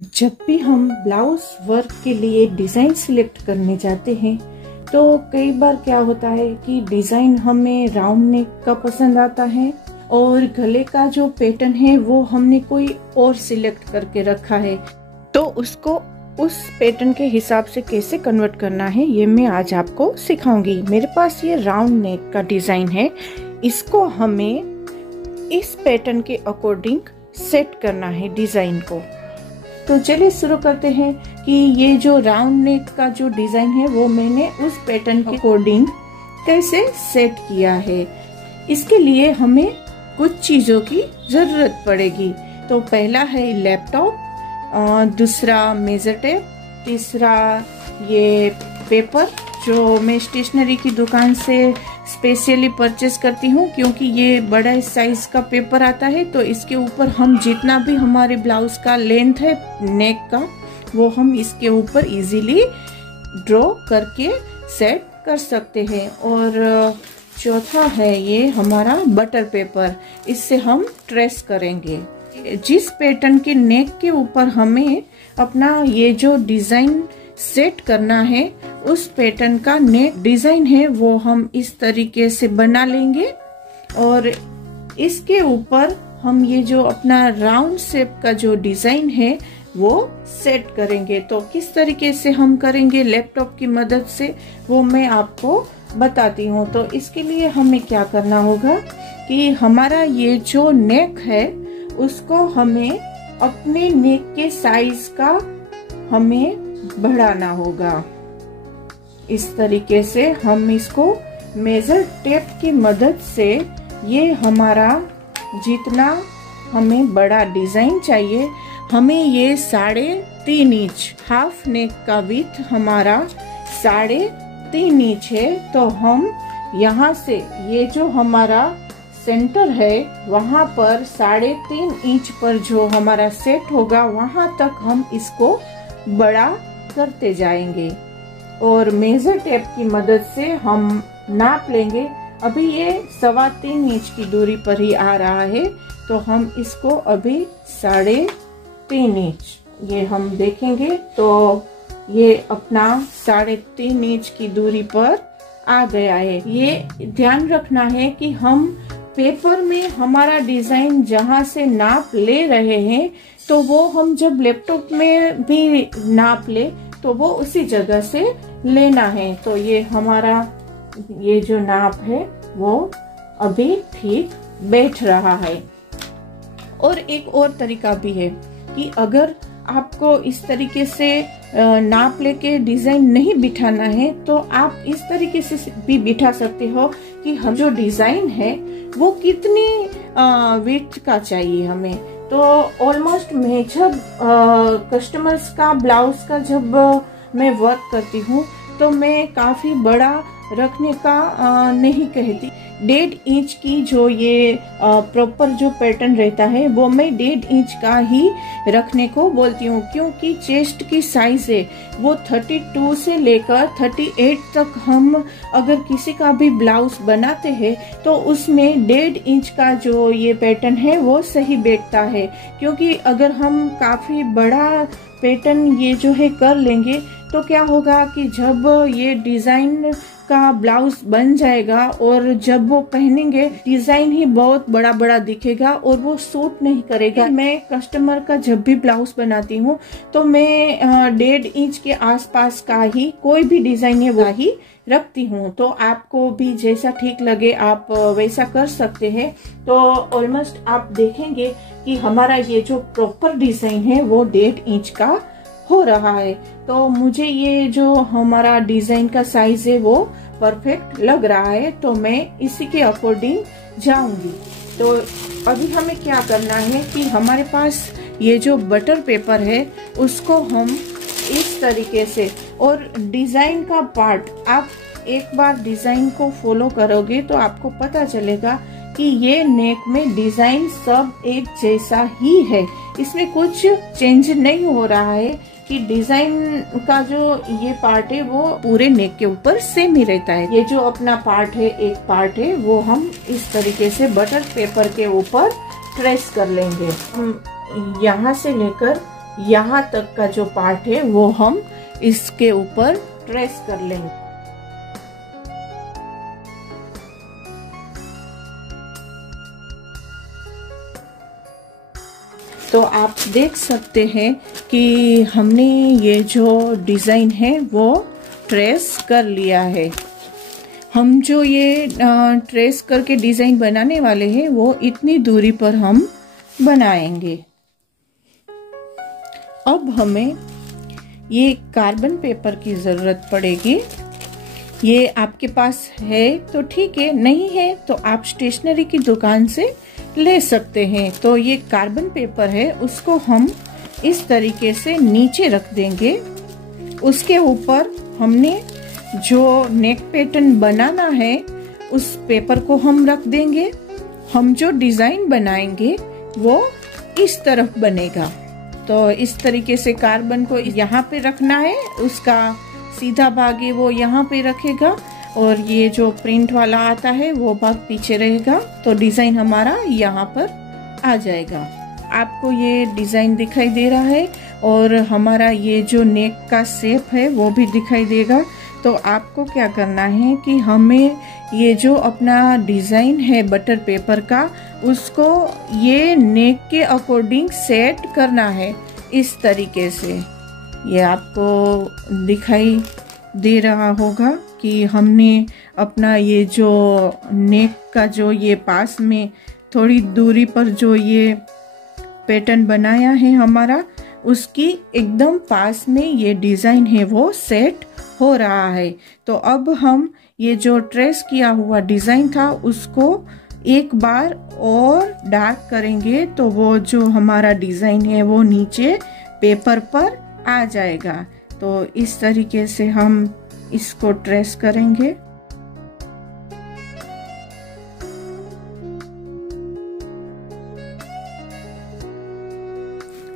जब भी हम ब्लाउज वर्क के लिए डिजाइन सिलेक्ट करने जाते हैं तो कई बार क्या होता है कि डिजाइन हमें राउंड नेक का पसंद आता है और गले का जो पैटर्न है वो हमने कोई और सिलेक्ट करके रखा है, तो उसको उस पैटर्न के हिसाब से कैसे कन्वर्ट करना है ये मैं आज आपको सिखाऊंगी। मेरे पास ये राउंड नेक का डिजाइन है, इसको हमें इस पैटर्न के अकॉर्डिंग सेट करना है डिजाइन को। तो चलिए शुरू करते हैं कि ये जो राउंड नेक का जो डिजाइन है वो मैंने उस पैटर्न के अकॉर्डिंग कैसे सेट किया है। इसके लिए हमें कुछ चीजों की जरूरत पड़ेगी। तो पहला है लैपटॉप, दूसरा मेजर टेप, तीसरा ये पेपर जो मैं स्टेशनरी की दुकान से स्पेशली परचेस करती हूँ, क्योंकि ये बड़ा साइज का पेपर आता है। तो इसके ऊपर हम जितना भी हमारे ब्लाउज का लेंथ है नेक का वो हम इसके ऊपर इजीली ड्रॉ करके सेट कर सकते हैं। और चौथा है ये हमारा बटर पेपर, इससे हम ट्रेस करेंगे। जिस पैटर्न के नेक के ऊपर हमें अपना ये जो डिजाइन सेट करना है उस पैटर्न का नेक डिजाइन है वो हम इस तरीके से बना लेंगे और इसके ऊपर हम ये जो अपना राउंड शेप का जो डिजाइन है वो सेट करेंगे। तो किस तरीके से हम करेंगे लैपटॉप की मदद से वो मैं आपको बताती हूँ। तो इसके लिए हमें क्या करना होगा कि हमारा ये जो नेक है उसको हमें अपने नेक के साइज का हमें बढ़ाना होगा। इस तरीके से हम इसको मेजर टेप की मदद से ये हमारा जितना हमें बड़ा डिजाइन चाहिए, हमें ये 3.5 इंच हाफ नेक का विड्थ हमारा 3.5 इंच है। तो हम यहाँ से ये जो हमारा सेंटर है वहां पर 3.5 इंच पर जो हमारा सेट होगा वहां तक हम इसको बड़ा करते जाएंगे और मेजर टेप की मदद से हम नाप लेंगे। अभी ये 3.25 इंच की दूरी पर ही आ रहा है, तो हम इसको अभी 3.5 इंच ये हम देखेंगे तो ये अपना 3.5 इंच की दूरी पर आ गया है। ये ध्यान रखना है कि हम पेपर में हमारा डिजाइन जहां से नाप ले रहे हैं तो वो हम जब लैपटॉप में भी नाप ले तो वो उसी जगह से लेना है। तो ये हमारा ये जो नाप है वो अभी ठीक बैठ रहा है। और एक और तरीका भी है कि अगर आपको इस तरीके से नाप लेके डिजाइन नहीं बिठाना है तो आप इस तरीके से भी बिठा सकते हो कि हम जो डिजाइन है वो कितनी विड्थ का चाहिए हमें। तो ऑलमोस्ट मैं जब कस्टमर्स का ब्लाउज का जब मैं वर्क करती हूँ तो मैं काफी बड़ा रखने का नहीं कहती। 1.5 इंच की जो ये प्रॉपर जो पैटर्न रहता है वो मैं 1.5 इंच का ही रखने को बोलती हूँ, क्योंकि चेस्ट की साइज है वो 32 से लेकर 38 तक हम अगर किसी का भी ब्लाउज बनाते हैं तो उसमें 1.5 इंच का जो ये पैटर्न है वो सही बैठता है। क्योंकि अगर हम काफी बड़ा पैटर्न ये जो है कर लेंगे तो क्या होगा कि जब ये डिजाइन का ब्लाउज बन जाएगा और जब वो पहनेंगे डिजाइन ही बहुत बड़ा बड़ा दिखेगा और वो सूट नहीं करेगा। मैं कस्टमर का जब भी ब्लाउज बनाती हूँ तो मैं 1.5 इंच के आसपास का ही कोई भी डिजाइन है वो ही रखती हूँ। तो आपको भी जैसा ठीक लगे आप वैसा कर सकते हैं। तो ऑलमोस्ट आप देखेंगे कि हमारा ये जो प्रॉपर डिजाइन है वो 1.5 इंच का हो रहा है। तो मुझे ये जो हमारा डिजाइन का साइज है वो परफेक्ट लग रहा है, तो मैं इसी के अकॉर्डिंग जाऊंगी। तो अभी हमें क्या करना है कि हमारे पास ये जो बटर पेपर है उसको हम इस तरीके से, और डिजाइन का पार्ट आप एक बार डिजाइन को फॉलो करोगे तो आपको पता चलेगा कि ये नेक में डिजाइन सब एक जैसा ही है, इसमें कुछ चेंज नहीं हो रहा है कि डिजाइन का जो ये पार्ट है वो पूरे नेक के ऊपर सेम ही रहता है। ये जो अपना पार्ट है एक पार्ट है वो हम इस तरीके से बटर पेपर के ऊपर ट्रेस कर लेंगे। हम यहाँ से लेकर यहाँ तक का जो पार्ट है वो हम इसके ऊपर ट्रेस कर लेंगे। तो आप देख सकते हैं कि हमने ये जो डिज़ाइन है वो ट्रेस कर लिया है। हम जो ये ट्रेस करके डिज़ाइन बनाने वाले हैं वो इतनी दूरी पर हम बनाएंगे। अब हमें ये कार्बन पेपर की ज़रूरत पड़ेगी। ये आपके पास है तो ठीक है, नहीं है तो आप स्टेशनरी की दुकान से ले सकते हैं। तो ये कार्बन पेपर है, उसको हम इस तरीके से नीचे रख देंगे। उसके ऊपर हमने जो नेक पैटर्न बनाना है उस पेपर को हम रख देंगे। हम जो डिजाइन बनाएंगे वो इस तरफ बनेगा। तो इस तरीके से कार्बन को यहाँ पे रखना है, उसका सीधा भाग है वो यहाँ पे रखेगा और ये जो प्रिंट वाला आता है वो भाग पीछे रहेगा। तो डिजाइन हमारा यहाँ पर आ जाएगा। आपको ये डिजाइन दिखाई दे रहा है और हमारा ये जो नेक का शेप है वो भी दिखाई देगा। तो आपको क्या करना है कि हमें ये जो अपना डिजाइन है बटर पेपर का, उसको ये नेक के अकॉर्डिंग सेट करना है इस तरीके से। ये आपको दिखाई दे रहा होगा कि हमने अपना ये जो नेक का जो ये पास में थोड़ी दूरी पर जो ये पैटर्न बनाया है हमारा, उसकी एकदम पास में ये डिजाइन है वो सेट हो रहा है। तो अब हम ये जो ट्रेस किया हुआ डिजाइन था उसको एक बार और डार्क करेंगे तो वो जो हमारा डिजाइन है वो नीचे पेपर पर आ जाएगा। तो इस तरीके से हम इसको ट्रेस करेंगे।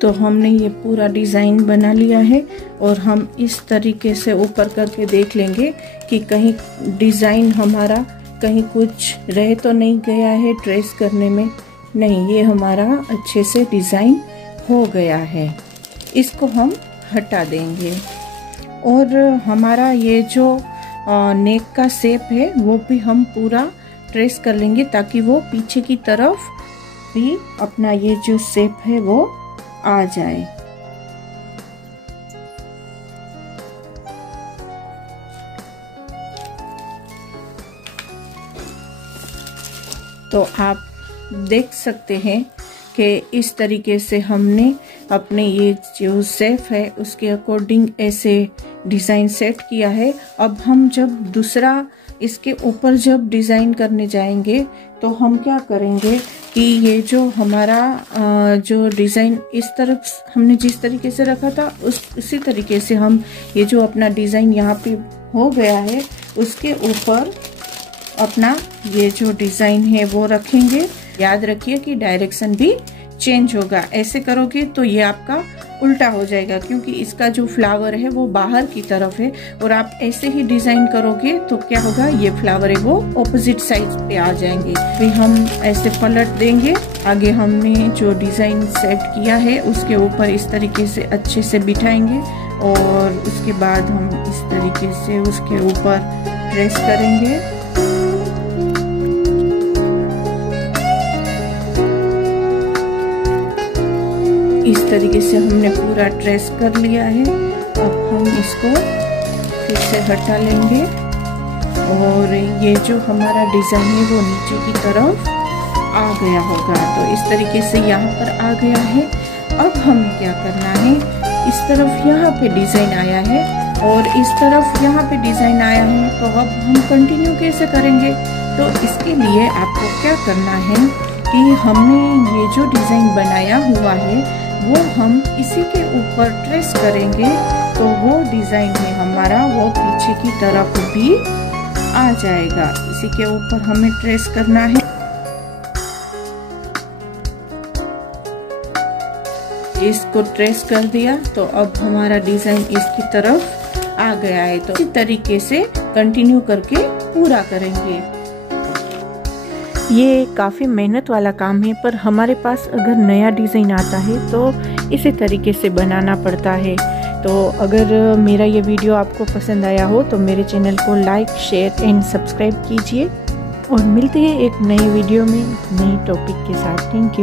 तो हमने ये पूरा डिजाइन बना लिया है और हम इस तरीके से ऊपर करके देख लेंगे कि कहीं डिजाइन हमारा कहीं कुछ रह तो नहीं गया है ट्रेस करने में। नहीं, ये हमारा अच्छे से डिजाइन हो गया है। इसको हम हटा देंगे और हमारा ये जो नेक का शेप है वो भी हम पूरा ट्रेस कर लेंगे ताकि वो पीछे की तरफ भी अपना ये जो शेप है वो आ जाए। तो आप देख सकते हैं कि इस तरीके से हमने अपने ये जो शेप है उसके अकॉर्डिंग ऐसे डिज़ाइन सेट किया है। अब हम जब दूसरा इसके ऊपर जब डिज़ाइन करने जाएंगे तो हम क्या करेंगे कि ये जो हमारा जो डिज़ाइन इस तरफ हमने जिस तरीके से रखा था उसी तरीके से हम ये जो अपना डिज़ाइन यहाँ पे हो गया है उसके ऊपर अपना ये जो डिज़ाइन है वो रखेंगे। याद रखिए कि डायरेक्शन भी चेंज होगा। ऐसे करोगे तो ये आपका उल्टा हो जाएगा क्योंकि इसका जो फ्लावर है वो बाहर की तरफ है और आप ऐसे ही डिजाइन करोगे तो क्या होगा, ये फ्लावर है वो ऑपोजिट साइड पे आ जाएंगे। फिर हम ऐसे पलट देंगे। आगे हमने जो डिजाइन सेट किया है उसके ऊपर इस तरीके से अच्छे से बिठाएंगे और उसके बाद हम इस तरीके से उसके ऊपर ट्रेस करेंगे। इस तरीके से हमने पूरा ट्रेस कर लिया है। अब हम इसको फिर से हटा लेंगे और ये जो हमारा डिज़ाइन है वो नीचे की तरफ आ गया होगा। तो इस तरीके से यहाँ पर आ गया है। अब हमें क्या करना है, इस तरफ यहाँ पे डिज़ाइन आया है और इस तरफ यहाँ पे डिज़ाइन आया है। तो अब हम कंटिन्यू कैसे करेंगे, तो इसके लिए आपको क्या करना है कि हमने ये जो डिज़ाइन बनाया हुआ है वो हम इसी के ऊपर ट्रेस करेंगे तो वो डिज़ाइन है हमारा वो पीछे की तरफ भी आ जाएगा। इसी के ऊपर हमें ट्रेस करना है। इसको ट्रेस कर दिया तो अब हमारा डिज़ाइन इसकी तरफ आ गया है। तो इसी तरीके से कंटिन्यू करके पूरा करेंगे। ये काफ़ी मेहनत वाला काम है, पर हमारे पास अगर नया डिज़ाइन आता है तो इसी तरीके से बनाना पड़ता है। तो अगर मेरा ये वीडियो आपको पसंद आया हो तो मेरे चैनल को लाइक, शेयर एंड सब्सक्राइब कीजिए और मिलते हैं एक नई वीडियो में नई टॉपिक के साथ। Thank you.